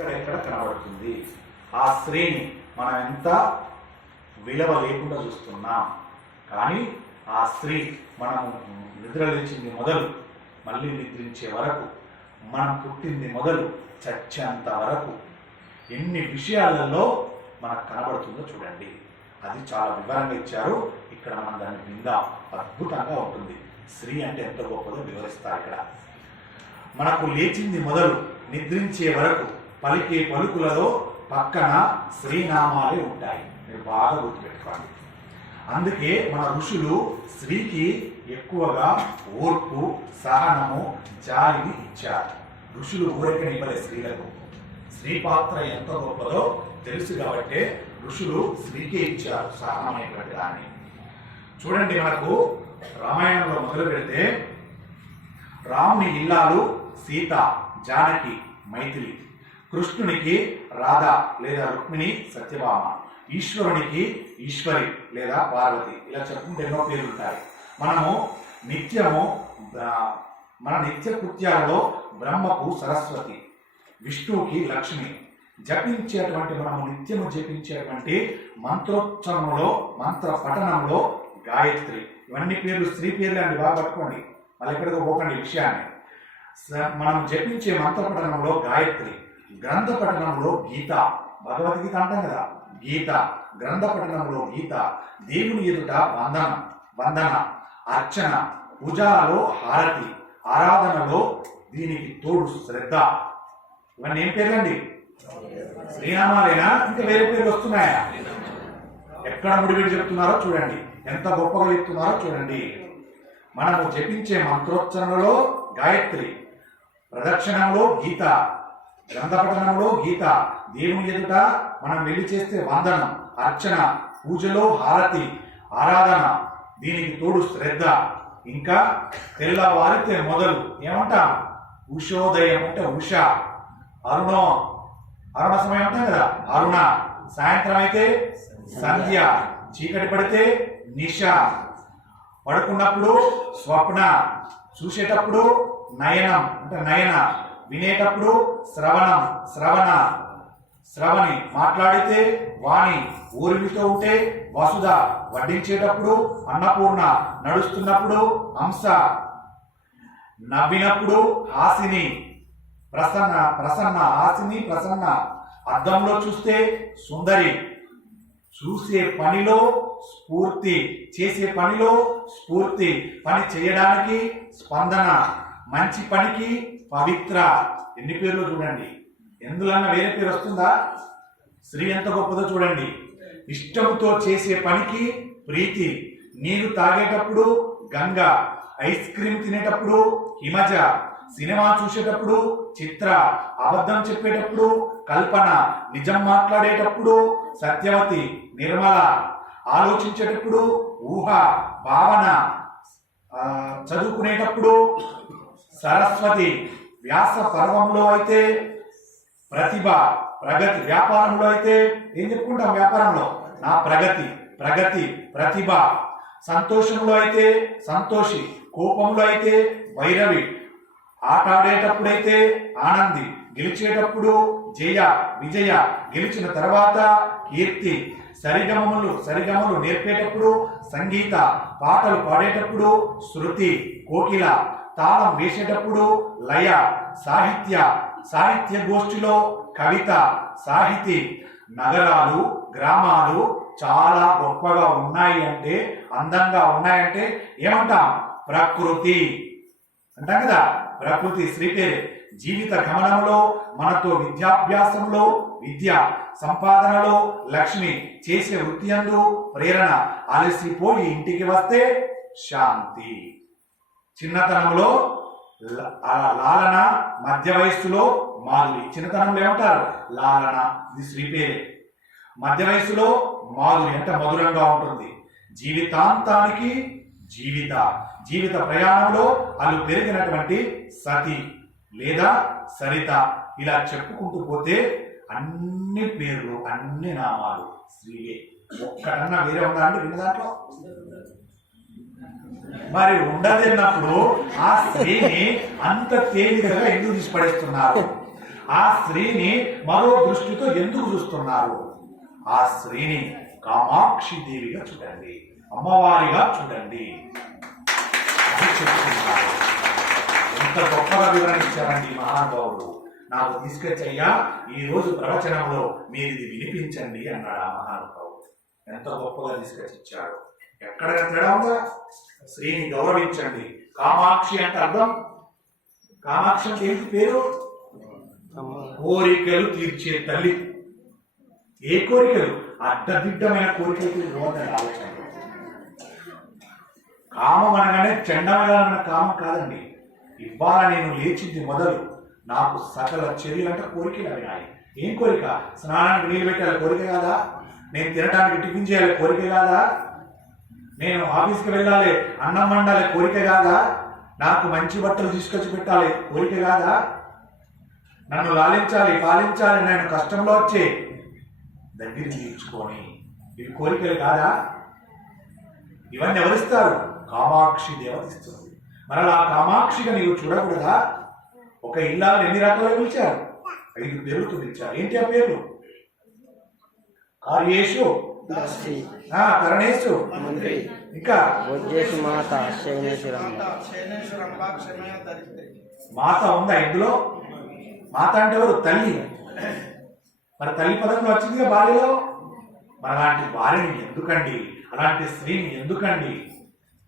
ఎక్కడెక్కడ కనబడుతుంది? ఆ స్త్రీని మనం ఎంత విలువ లేకుండా చూస్తున్నాం. కానీ ఆ స్త్రీ మనం నిద్ర లేచింది మొదలు మళ్ళీ నిద్రించే వరకు మనం పుట్టింది మొదలు చచ్చేంత వరకు ఎన్ని విషయాలలో మనకు కనబడుతుందో చూడండి. అది చాలా వివరంగా ఇచ్చారు. ఇక్కడ మనం దాన్ని విందాం. అద్భుతంగా ఉంటుంది. స్త్రీ అంటే ఎంత గొప్పదో వివరిస్తారు ఇక్కడ. మనకు లేచింది మొదలు నిద్రించే వరకు పలికే పలుకులలో పక్కన శ్రీనామాలే ఉంటాయి. మీరు బాగా గుర్తుపెట్టుకోండి. అందుకే మన ఋషులు స్త్రీకి ఎక్కువగా ఓర్పు సహనము జాలిని ఇచ్చారు. ఋషులు ఊరికని ఇవ్వలే స్త్రీలకు. స్త్రీ పాత్ర ఎంత గొప్పదో తెలుసు కాబట్టి ఋషులు స్త్రీకే ఇచ్చారు సహనమైనటువంటి దాన్ని. చూడండి మనకు రామాయణంలో మొదలు పెడితే రాముని ఇల్లాలు సీత జానకి మైథిలి. కృష్ణునికి రాధ లేదా రుక్మిణి సత్యభామ ఈశ్వరునికి ఈశ్వరి లేదా పార్వతి. ఇలా చెప్పుకుంటే ఎన్నో పేర్లు ఉంటాయి. మనము నిత్యము మన నిత్య కృత్యాలలో బ్రహ్మకు సరస్వతి విష్ణువుకి లక్ష్మి. జపించేటువంటి మనము నిత్యము జపించేటువంటి మంత్రోచ్చరణలో మంత్ర పఠనంలో గాయత్రి. ఇవన్నీ పేర్లు స్త్రీ పేర్లు అని బాగా పట్టుకోండి. మళ్ళీ ఎక్కడికో పోకండి విషయాన్ని. స- మనం జపించే మంత్ర పఠనంలో గాయత్రి. గ్రంథ పఠనంలో గీత. భగవద్గీత అంటాం కదా. గీత. గ్రంథ పఠనంలో గీత. దేవుని ఎదుట వందన వందన అర్చన పూజాలో హారతి ఆరాధనలో దీనికి తోడు శ్రద్ధ. ఇవన్నీ ఏం పేర్లండి? శ్రీనామాలేనా? ఇంకా వేరే పేర్లు వస్తున్నాయా? ఎక్కడ ముడిపెట్టి చెప్తున్నారో చూడండి. ఎంత గొప్పగా చెప్తున్నారో చూడండి. మనము జపించే మంత్రోచ్చరణలో గాయత్రి ప్రదక్షిణంలో గీత గ్రంథపఠనంలో గీత దేవుని ఎదుట మనం వెళ్ళి చేస్తే వందనం అర్చన పూజలో హారతి ఆరాధన దీనికి తోడు శ్రద్ధ. ఇంకా తెల్లవారితే మొదలు. ఏమంటాం? ఉషోదయం అంటే ఉష. అరుణం అరుణ సమయం అంటే కదా? అరుణ. సాయంత్రం అయితే సంధ్య. చీకటి పడితే నిష. పడుకున్నప్పుడు స్వప్న. చూసేటప్పుడు నయనం. అంటే నయన. వినేటప్పుడు శ్రవణం శ్రవణ శ్రవణి మాట్లాడితే వాణి ఊరిమితో ఉంటే వసుధ వడ్డించేటప్పుడు అన్నపూర్ణ నడుస్తున్నప్పుడు హంస నవ్వినప్పుడు హాసిని ప్రసన్న ప్రసన్న హాసిని ప్రసన్న అద్దంలో చూస్తే సుందరి. చూసే పనిలో స్ఫూర్తి చేసే పనిలో స్ఫూర్తి. పని చేయడానికి స్పందన. మంచి పనికి పవిత్ర. ఎన్ని పేర్లు చూడండి. ఎందులన్నా వేరే పేరు వస్తుందా? స్త్రీ ఎంత గొప్పదో చూడండి. ఇష్టంతో చేసే పనికి ప్రీతి. నీరు తాగేటప్పుడు గంగ. ఐస్ క్రీమ్ తినేటప్పుడు హిమజ. సినిమా చూసేటప్పుడు చిత్ర. అబద్ధం చెప్పేటప్పుడు కల్పన. నిజం మాట్లాడేటప్పుడు సత్యవతి నిర్మల. ఆలోచించేటప్పుడు ఊహ భావన. చదువుకునేటప్పుడు సరస్వతి వ్యాస పర్వంలో అయితే ప్రతిభ ప్రగతి వ్యాపారంలో అయితే ఏం చెప్పుకుంటాం వ్యాపారంలో? నా ప్రగతి ప్రగతి ప్రతిభ. సంతోషంలో అయితే సంతోషి కోపంలో అయితే భైరవి. ఆట ఆడేటప్పుడైతే ఆనంది గెలిచేటప్పుడు జయ విజయ గెలిచిన తర్వాత కీర్తి. సరిగమములు సరిగమలు నేర్పేటప్పుడు సంగీత పాటలు పాడేటప్పుడు శృతి కోకిల. తాళం వేసేటప్పుడు లయ సాహిత్య సాహిత్య గోష్ఠిలో కవిత సాహితీ. నగరాలు గ్రామాలు చాలా గొప్పగా ఉన్నాయి అంటే అందంగా ఉన్నాయంటే ఏమంటాం? ప్రకృతి. అంటాం కదా? ప్రకృతి శ్రీ పేరే జీవిత గమనంలో మనతో విద్యాభ్యాసంలో విద్య సంపాదనలో లక్ష్మి చేసే వృత్తి అందు ప్రేరణ. అలసిపోయి ఇంటికి వస్తే శాంతి. చిన్నతనంలో లాలన మధ్య వయస్సులో మాధురి చిన్నతనంలో ఏమంటారు? లాలన ఇది శ్రీ పేరే మధ్య వయస్సులో మాధురి అంటే మధురంగా ఉంటుంది. జీవితాంతానికి జీవిత జీవిత ప్రయాణంలో వాళ్ళు పెరిగినటువంటి సతి లేదా సరిత ఇలా చెప్పుకుంటూ పోతే అన్ని పేర్లు అన్ని నామాలు స్త్రీయే ఒక్కడన్నా వేరే ఉందా అండి? విన్న దాంట్లో? మరి ఉండదన్నప్పుడు ఆ స్త్రీని అంత తేలికగా ఎందుకు తీసిపడేస్తున్నారు ఆ స్త్రీని మరో దృష్టితో ఎందుకు చూస్తున్నారు? ఆ స్త్రీని కామాక్షి దేవిగా చూడండి అమ్మవారిగా చూడండి. ఎంత గొప్పగా వివరణ ఇచ్చారండి మహానుభావుడు. నాకు తీసుకొచ్చయ్యా ఈ రోజు ప్రవచనంలో మీరు ఇది వినిపించండి అన్నాడు ఆ మహానుభావుడు. ఎంత గొప్పగా తీసుకొచ్చి ఇచ్చాడు ఎక్కడ తేడా ఉందా? స్త్రీని గౌరవించండి. కామాక్షి అంటే అర్థం? కామాక్షి అంటే ఏంటి పేరు? కోరికలు తీర్చే తల్లి. ఏ కోరికలు? అడ్డదిడ్డమైన కోరికలు రోడ్డు ఆలోచన కామం అనగానే చెండమైన కామం కాదండి. ఇవాళ నేను లేచింది మొదలు. నాకు సకల చర్యలంటే కోరికలు అవినాయి. ఏం కోరిక? స్నానానికి నీళ్ళు పెట్టాలి కోరిక కాదా? నేను తినడానికి టిఫిన్ చేయాలి కోరిక కాదా? నేను ఆఫీస్కి వెళ్ళాలి. అన్నం వండాలి. కోరిక కాదా? నాకు మంచి బట్టలు తీసుకొచ్చి పెట్టాలి. కోరిక కాదా? నన్ను లాలించాలి పాలించాలి. నేను కష్టంలో వచ్చే దగ్గర తీర్చుకొని ఇవి కోరికలు కాదా? ఇవన్నీ ఎవరిస్తారు కామాక్షి దేవతిస్తుంది మరలా ఆ కామాక్షిగా నీవు చూడకూడదా? ఒక ఇల్లా ఎన్ని రకాలుగా పిలిచారు? ఐదు పేర్లతో పిలిచారు. ఏంటి ఆ పేర్లు? కార్యేషు ఇంకా మాత దరిద్రి మాత ఉందా ఇందులో? మాత అంటే ఎవరు? తల్లి. మరి తల్లి పదంలో వచ్చిందిగా భార్యలో మరి అలాంటి భార్యని ఎందుకండి? అలాంటి స్త్రీని ఎందుకండి?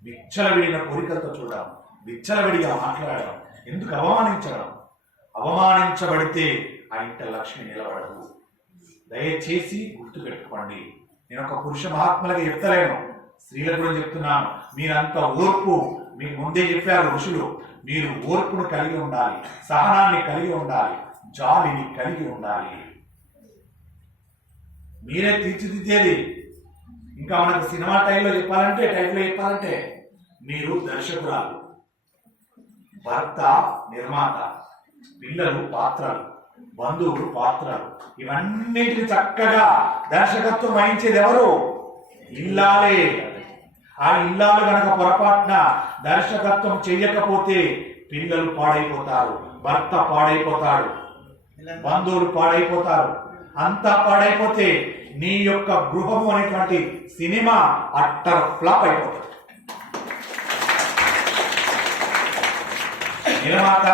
విచ్చలవిడిన కోరికలతో చూడడం విచ్చలవిడిగా మాట్లాడడం ఎందుకు అవమానించడం? అవమానించబడితే ఆ ఇంట లక్ష్మి నిలబడదు. దయచేసి గుర్తుపెట్టుకోండి. నేను ఒక పురుష మహాత్ములకి చెప్తలేను. స్త్రీల గురించి చెప్తున్నాను. మీరంతా ఓర్పు మీకు ముందే చెప్పారు ఋషులు. మీరు ఓర్పును కలిగి ఉండాలి సహనాన్ని కలిగి ఉండాలి జాలిని కలిగి ఉండాలి. మీరే తీర్చిదిద్దేది. ఇంకా మనకు సినిమా టైంలో చెప్పాలంటే టైంలో చెప్పాలంటే మీరు దర్శకురాలు భర్త నిర్మాత పిల్లలు పాత్రలు. బంధువులు పాత్రలు. ఇవన్నిటిని చక్కగా దర్శకత్వం వహించేది ఎవరు? ఇల్లాలే. ఆ ఇల్లాలు గనక పొరపాటున దర్శకత్వం చెయ్యకపోతే పిల్లలు పాడైపోతారు భర్త పాడైపోతాడు బంధువులు పాడైపోతారు. అంతా పాడైపోతే నీ యొక్క గృహము అనేటువంటి సినిమా అట్టర్ ఫ్లాప్ అయిపోతుంది. నిర్మాత